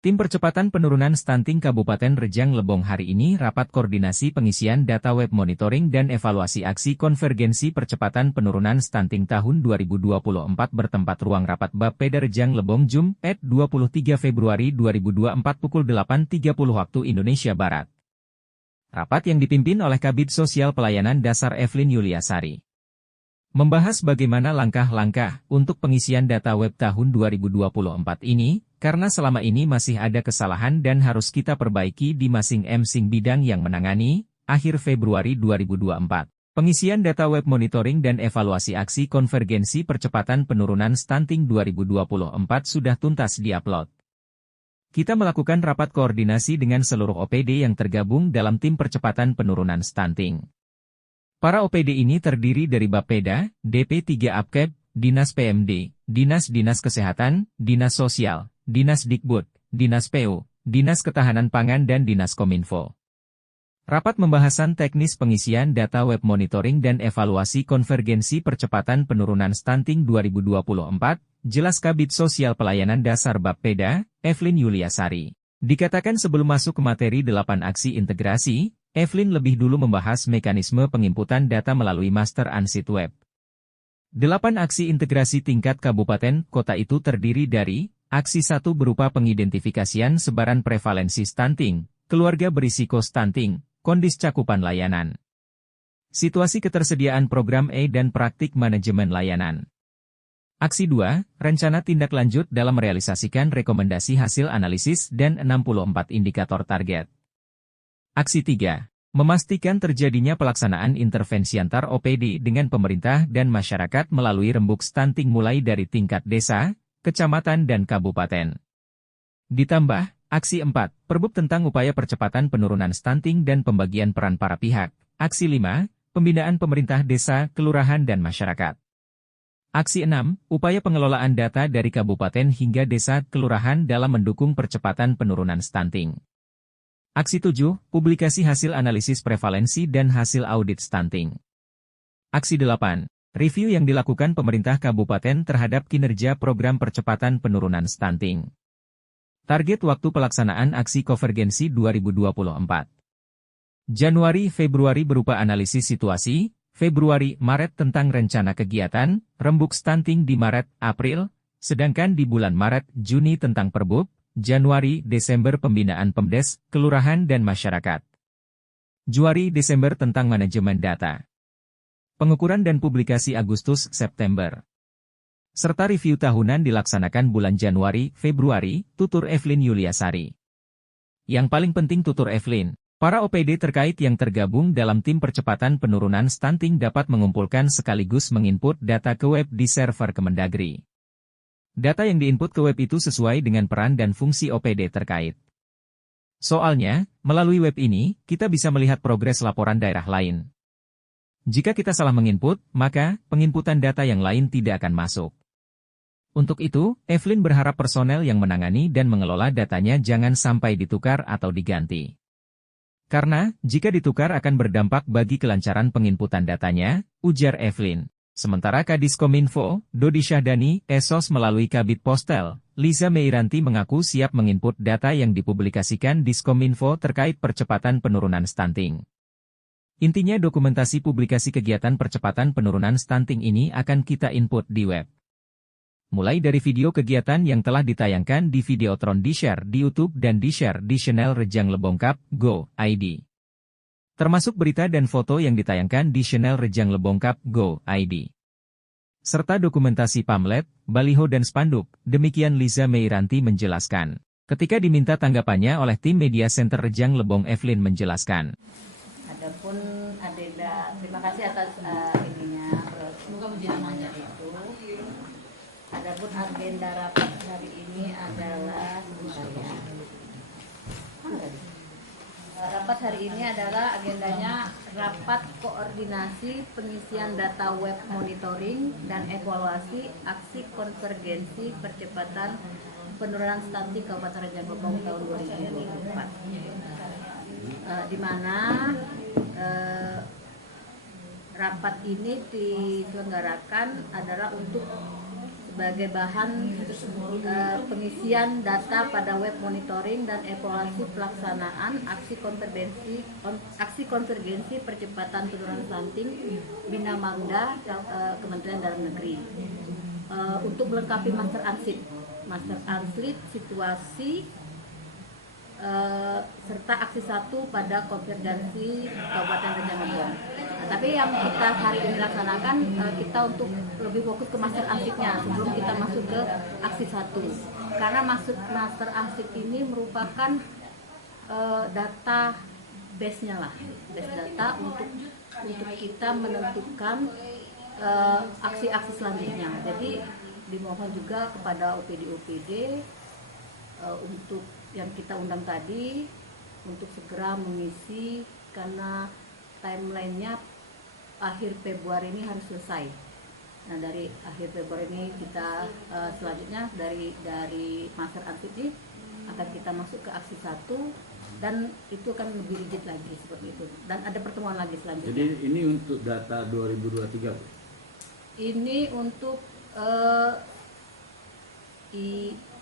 Tim Percepatan Penurunan Stunting Kabupaten Rejang Lebong hari ini rapat koordinasi pengisian data web monitoring dan evaluasi aksi konvergensi percepatan penurunan stunting tahun 2024 bertempat ruang rapat Bapeda Rejang Lebong Jumat 23 Februari 2024 pukul 8.30 waktu Indonesia Barat. Rapat yang dipimpin oleh Kabid Sosial Pelayanan Dasar Evelyn Yuliasari membahas bagaimana langkah-langkah untuk pengisian data web tahun 2024 ini, karena selama ini masih ada kesalahan dan harus kita perbaiki di masing-masing bidang yang menangani. Akhir Februari 2024, pengisian data web monitoring dan evaluasi aksi konvergensi percepatan penurunan stunting 2024 sudah tuntas diupload. Kita melakukan rapat koordinasi dengan seluruh OPD yang tergabung dalam tim percepatan penurunan stunting. Para OPD ini terdiri dari Bapeda, DP3 Apkeb, Dinas PMD, Dinas Kesehatan, Dinas Sosial, Dinas Dikbud, Dinas PU, Dinas Ketahanan Pangan dan Dinas Kominfo. Rapat pembahasan teknis pengisian data web monitoring dan evaluasi konvergensi percepatan penurunan stunting 2024, jelas Kabid Sosial Pelayanan Dasar Bapeda, Evelyn Yuliasari. Dikatakan sebelum masuk ke materi 8 aksi integrasi, Evelyn lebih dulu membahas mekanisme penginputan data melalui Master Ansit Web. 8 aksi integrasi tingkat kabupaten kota itu terdiri dari aksi 1 berupa pengidentifikasian sebaran prevalensi stunting, keluarga berisiko stunting, kondisi cakupan layanan, situasi ketersediaan program dan praktik manajemen layanan. Aksi 2, rencana tindak lanjut dalam merealisasikan rekomendasi hasil analisis dan 64 indikator target. Aksi 3, memastikan terjadinya pelaksanaan intervensi antar OPD dengan pemerintah dan masyarakat melalui rembuk stunting mulai dari tingkat desa, kecamatan dan kabupaten. Ditambah, aksi 4, perbub tentang upaya percepatan penurunan stunting dan pembagian peran para pihak. Aksi 5, pembinaan pemerintah desa, kelurahan dan masyarakat. Aksi 6, upaya pengelolaan data dari kabupaten hingga desa, kelurahan dalam mendukung percepatan penurunan stunting. Aksi 7, publikasi hasil analisis prevalensi dan hasil audit stunting. Aksi 8, review yang dilakukan pemerintah kabupaten terhadap kinerja program percepatan penurunan stunting. Target waktu pelaksanaan aksi konvergensi 2024. Januari-Februari berupa analisis situasi, Februari-Maret tentang rencana kegiatan, rembuk stunting di Maret-April, sedangkan di bulan Maret-Juni tentang perbub, Januari-Desember pembinaan Pemdes, kelurahan dan masyarakat. Januari-Desember tentang manajemen data. Pengukuran dan publikasi Agustus-September. Serta review tahunan dilaksanakan bulan Januari-Februari, tutur Evelyn Yuliasari. Yang paling penting tutur Evelyn, para OPD terkait yang tergabung dalam tim percepatan penurunan stunting dapat mengumpulkan sekaligus menginput data ke web di server Kemendagri. Data yang diinput ke web itu sesuai dengan peran dan fungsi OPD terkait. Soalnya, melalui web ini, kita bisa melihat progres laporan daerah lain. Jika kita salah menginput, maka penginputan data yang lain tidak akan masuk. Untuk itu, Evelyn berharap personel yang menangani dan mengelola datanya jangan sampai ditukar atau diganti. Karena, jika ditukar akan berdampak bagi kelancaran penginputan datanya, ujar Evelyn. Sementara Kadis Kominfo, Dodi Syahdani, Esos melalui Kabid Postel, Liza Meiranti mengaku siap menginput data yang dipublikasikan Diskominfo terkait percepatan penurunan stunting. Intinya dokumentasi publikasi kegiatan percepatan penurunan stunting ini akan kita input di web. Mulai dari video kegiatan yang telah ditayangkan di Videotron di-share di YouTube dan di-share di channel Rejang Lebong Kap, Go, ID. Termasuk berita dan foto yang ditayangkan di channel Rejang Lebong Kap, Go, ID. Serta dokumentasi pamlet, baliho dan spanduk, demikian Liza Meiranti menjelaskan. Ketika diminta tanggapannya oleh tim Media Center Rejang Lebong, Evelyn menjelaskan. Adapun Adeda, terima kasih atas ininya, semoga menjadi itu. Adapun agenda rapat hari ini adalah rapat hari ini adalah agendanya rapat koordinasi pengisian data web monitoring dan evaluasi aksi konvergensi percepatan penurunan stunting Kabupaten Rejang Lebong tahun 2024. Di mana rapat ini diselenggarakan adalah untuk sebagai bahan pengisian data pada web monitoring dan evaluasi pelaksanaan aksi konvergensi percepatan penurunan stunting Bina Marga Kementerian Dalam Negeri untuk melengkapi master ansip situasi serta aksi 1 pada konvergensi Kabupaten Rejang Lebong. Tapi yang kita hari ini laksanakan kita untuk lebih fokus ke master ansipnya sebelum kita masuk ke aksi 1. Karena master ansip ini merupakan data base-nya lah, base data untuk kita menentukan aksi-aksi selanjutnya. Jadi dimohon juga kepada OPD untuk yang kita undang tadi untuk segera mengisi karena timelinenya akhir Februari ini harus selesai. Nah dari akhir Februari ini kita selanjutnya dari master ansip ini akan kita masuk ke aksi 1 dan itu akan lebih rigid lagi seperti itu dan ada pertemuan lagi selanjutnya. Jadi ini untuk data 2023 Bu? Ini untuk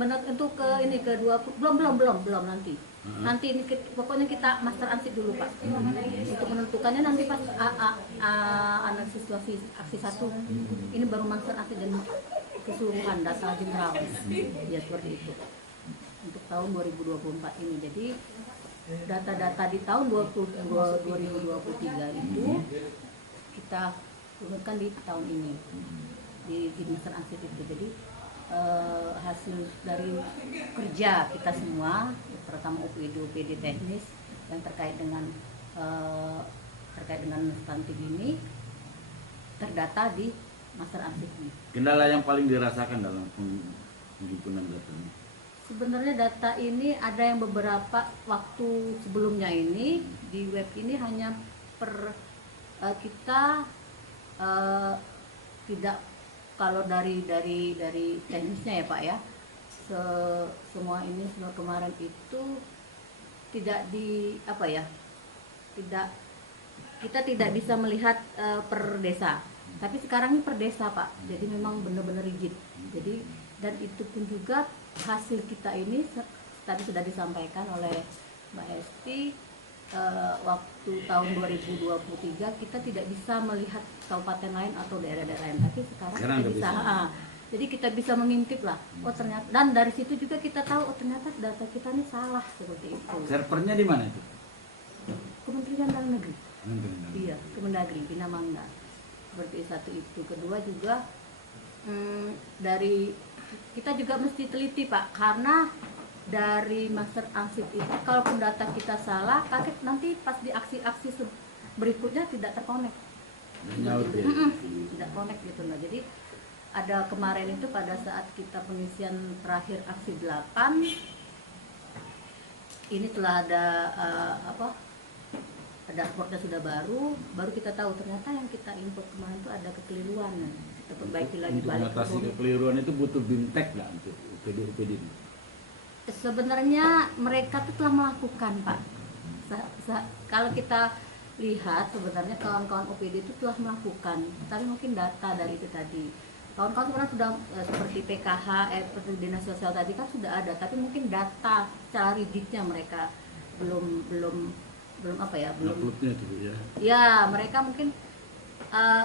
untuk ke ini ke 20 belum nanti. Nanti ini pokoknya kita master ansip dulu Pak. Untuk menentukannya nanti pas analisis situasi aksi 1 ini baru master ansip dan keseluruhan data general. Ya seperti itu. Untuk tahun 2024 ini. Jadi data-data di tahun 2023 itu kita turunkan di tahun ini di master ansip itu. Jadi hasil dari kerja kita semua, terutama OPD teknis yang terkait dengan stunting ini terdata di master ansip ini. Kendala yang paling dirasakan dalam penghimpunan data ini? Sebenarnya data ini ada yang beberapa waktu sebelumnya ini di web ini hanya kita tidak. Kalau dari teknisnya ya Pak ya, semua kemarin itu tidak kita tidak bisa melihat per desa, tapi sekarang ini per desa Pak, jadi memang benar-benar rigid. Jadi dan itu pun juga hasil kita ini tadi sudah disampaikan oleh Mbak Esti. Waktu tahun 2023 kita tidak bisa melihat kabupaten lain atau daerah-daerah lain, tapi sekarang kita bisa. Jadi kita bisa mengintip lah. Oh ternyata, dan dari situ juga kita tahu oh ternyata data kita ini salah seperti itu. Servernya di mana itu? Kementerian Dalam Negeri. Iya, Kemendagri, Bina Marga. Seperti satu itu. Kedua juga dari kita juga mesti teliti Pak, karena dari master ansip itu kalaupun data kita salah, kaget nanti pas di aksi-aksi berikutnya tidak terkonek. Tidak konek gitu nah. Jadi ada kemarin itu pada saat kita pengisian terakhir aksi 8 ini telah ada ada raportnya sudah baru kita tahu ternyata yang kita input kemarin itu ada kekeliruan. Kita perbaiki lagi. Untuk mengatasi kekeliruan itu butuh BIMTEK nggak untuk OPD ini? Sebenarnya mereka tuh telah melakukan Pak. Kalau kita lihat sebenarnya kawan-kawan OPD itu telah melakukan, tapi mungkin data dari itu tadi. Kawan-kawan sebenarnya sudah seperti PKH, seperti Dinas Sosial tadi kan sudah ada, tapi mungkin data secara rigidnya mereka belum Uploadnya tuh ya. Ya mereka mungkin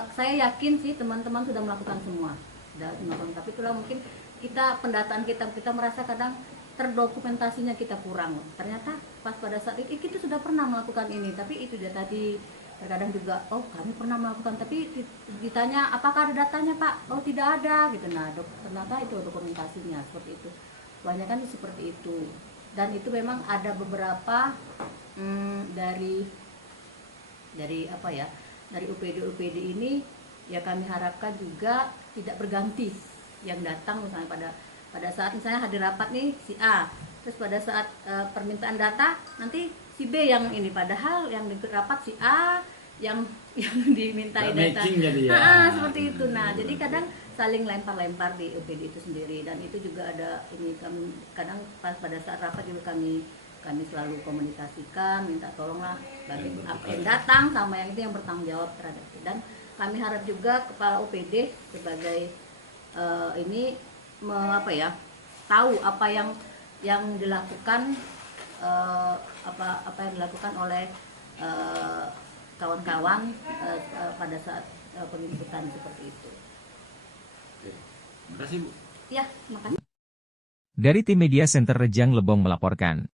saya yakin sih teman-teman sudah melakukan semua, tapi itulah mungkin kita pendataan kita merasa kadang terdokumentasinya kita kurang. Ternyata pas pada saat itu kita sudah pernah melakukan ini, tapi itu dia tadi terkadang juga oh kami pernah melakukan, tapi ditanya apakah ada datanya Pak, oh tidak ada gitu. Nah ternyata itu dokumentasinya seperti itu, kebanyakan seperti itu. Dan itu memang ada beberapa dari UPD ini ya kami harapkan juga tidak berganti yang datang misalnya pada saat misalnya hadir rapat nih si A, terus pada saat permintaan data nanti si B yang ini, padahal yang ikut rapat si A yang dimintai data. Seperti itu. Nah, jadi kadang saling lempar-lempar di UPD itu sendiri, dan itu juga ada ini kami kadang pada saat rapat juga kami selalu komunikasikan, minta tolonglah bagi apa yang datang sama yang itu yang bertanggung jawab terhadap itu. Dan kami harap juga kepala UPD sebagai ini tahu apa yang dilakukan apa yang dilakukan oleh kawan-kawan pada saat penginputan seperti itu. Oke. Terima kasih Bu. Ya, makasih. Dari tim Media Center Rejang Lebong melaporkan.